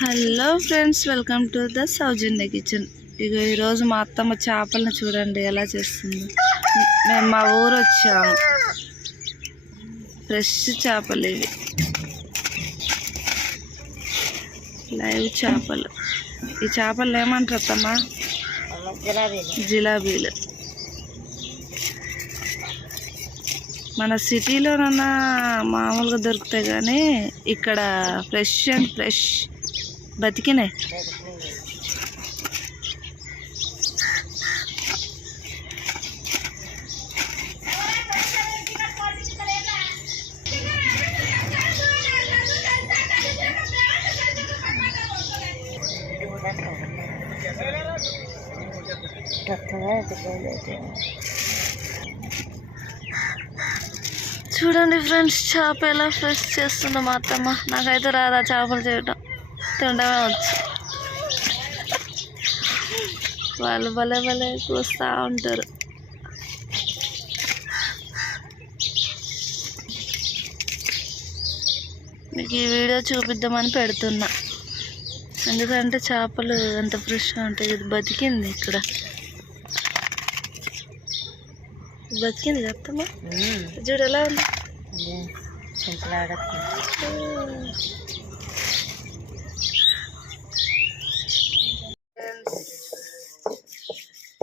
Hello friends, welcome to the Soujanya kitchen. ఇక ఈరోజు మా అత్తమ్మ చేపలను చూడండి ఎలా చేస్తుంది. మేము మా ఊరు వచ్చాము. ఫ్రెష్ చేపలు ఇవి, లైవ్ చేపలు. ఈ చేపలు ఏమంటారు అత్తమ్మ? జిలాబీలు. మన సిటీలోనన్నా మామూలుగా దొరుకుతాయి, కానీ ఇక్కడ ఫ్రెష్ అండ్ ఫ్రెష్ బతికినాయి. చూడండి ఫ్రెండ్స్, చేప ఎలా ఫ్రెష్ చేస్తుందో మా అత్తమ్మ. నాకైతే రాదా చేపలు చేయటం, తినడమే వచ్చు. వాళ్ళు భలే భలే చూస్తూ ఉంటారు. మీకు ఈ వీడియో చూపిద్దామని పెడుతున్నా, ఎందుకంటే చేపలు ఎంత ఫ్రెష్గా ఉంటాయి. ఇది బతికింది, ఇక్కడ బతికింది కదమ్మా. చూడు ఎలా ఉంది.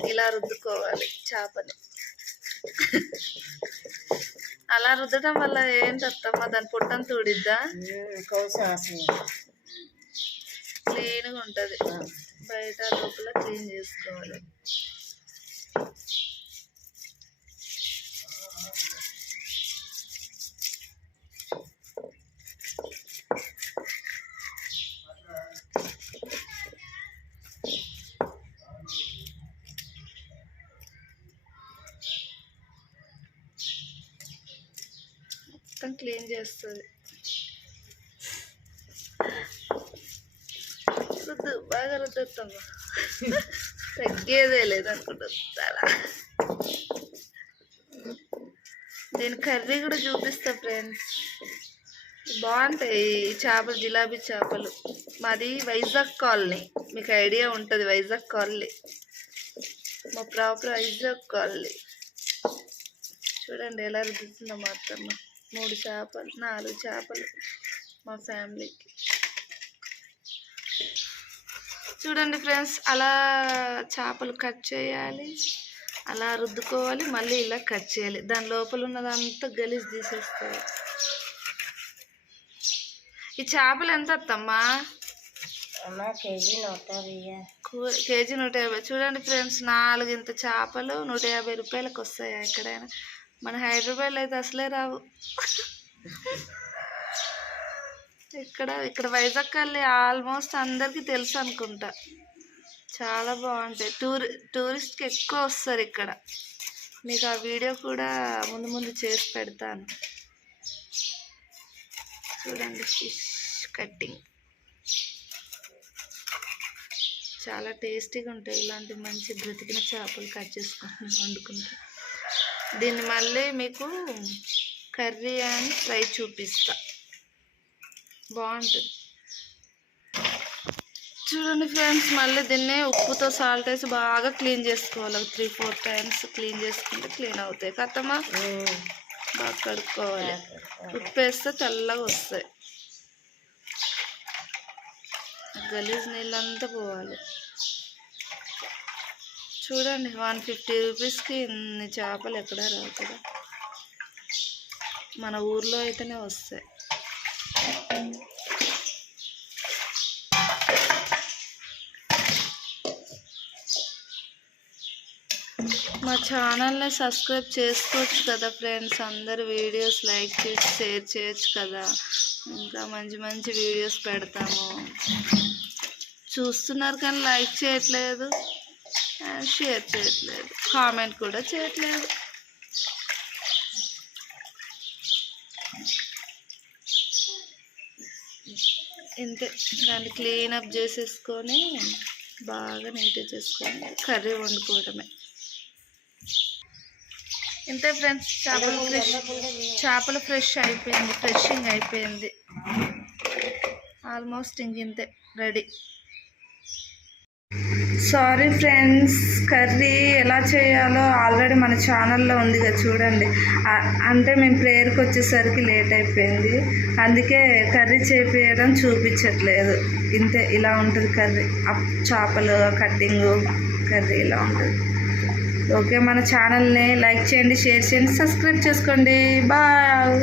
ఇలా రుద్దుకోవాలి చేపని. అలా రుద్దడం వల్ల ఏంటి అత్తమ్మ, దాని పొట్టని తూడిద్దా? క్లీన్గా ఉంటుంది. బయట లోపల క్లీన్ చేసుకోవాలి. మొత్తం క్లీన్ చేస్తుంది. రుద్దు, బాగా రుద్దుతాము. తగ్గేదే లేదనుకుంటుంది చాలా. నేను కర్రీ కూడా చూపిస్తా ఫ్రెండ్స్, బాగుంటాయి ఈ చేపలు. జిలాబీ చేపలు. మాది వైజాగ్ కాలనీ, మీకు ఐడియా ఉంటుంది. వైజాగ్ కాలనీ, మా ప్రాపర్ వైజాగ్ కాలనీ. చూడండి ఎలా రుద్దుతుందో మా అత్తమ్మ. 3 చేపలు 4 చేపలు మా ఫ్యామిలీకి. చూడండి ఫ్రెండ్స్, అలా చేపలు కట్ చేయాలి, అలా రుద్దుకోవాలి, మళ్ళీ ఇలా కట్ చేయాలి. దాని లోపల ఉన్నదంతా గలీజ్ తీసేస్తారు. ఈ చేపలు ఎంత అత్తమ్మా? కేజీ 150. చూడండి ఫ్రెండ్స్, 4 ఇంత చేపలు 150 రూపాయలకు వస్తాయి. ఎక్కడైనా మన హైదరాబాద్లో అయితే అసలే రావు. ఇక్కడ వైజాగ్ వెళ్ళి ఆల్మోస్ట్ అందరికీ తెలుసు అనుకుంటా. చాలా బాగుంటాయి. టూరిస్ట్కి ఎక్కువ వస్తారు ఇక్కడ. మీకు ఆ వీడియో కూడా ముందు చేసి పెడతాను. చూడండి, ఫిష్ కట్టింగ్ చాలా టేస్టీగా ఉంటాయి. ఇలాంటి మంచి బ్రతికిన చేపలు కట్ చేసుకొని వండుకుంటాం. దీన్ని మళ్ళీ మీకు కర్రీ అండ్ ఫ్రై చూపిస్తా, బాగుంటుంది. చూడండి ఫ్రెండ్స్, మళ్ళీ దీన్ని ఉప్పుతో సాల్ట్ వేసి బాగా క్లీన్ చేసుకోవాలి. 3-4 టైమ్స్ క్లీన్ చేసుకుంటే క్లీన్ అవుతాయి. కత్తమ్మా బాగా కడుక్కోవాలి. ఉప్పు వేస్తే తెల్లగా వస్తాయి. గలీజ్ నీళ్ళంతా పోవాలి. చూడండి, 150 రూపీస్కి ఇన్ని చేపలు ఎక్కడ రావు కదా. మన ఊర్లో అయితేనే వస్తాయి. మా ఛానల్ని సబ్స్క్రైబ్ చేసుకోవచ్చు కదా ఫ్రెండ్స్. అందరు వీడియోస్ లైక్ చేసి షేర్ చేయొచ్చు కదా. ఇంకా మంచి మంచి వీడియోస్ పెడతాము. చూస్తున్నారు కానీ లైక్ చేయట్లేదు, షేర్ చేయట్లేదు, కామెంట్ కూడా చేయట్లేదు. ఇంతే, దాన్ని క్లీనప్ చేసేసుకొని బాగా నీట్గా చేసుకొని కర్రీ వండుకోవడమే. ఇంతే ఫ్రెండ్స్, చేపలు ఫ్రెష్ అయిపోయింది, ఫ్రెషింగ్ అయిపోయింది. ఆల్మోస్ట్ ఇంతే రెడీ. సారీ ఫ్రెండ్స్, కర్రీ ఎలా చేయాలో ఆల్రెడీ మన ఛానల్లో ఉంది కదా చూడండి. అంటే మేము ప్రేయర్కి వచ్చేసరికి లేట్ అయిపోయింది, అందుకే కర్రీ చేపించడం చూపించట్లేదు. ఇంతే, ఇలా ఉంటుంది కర్రీ. చేపలు కట్టింగు కర్రీ ఇలా ఉంటుంది. ఓకే, మన ఛానల్ని లైక్ చేయండి, షేర్ చేయండి, సబ్స్క్రైబ్ చేసుకోండి. బాయ్.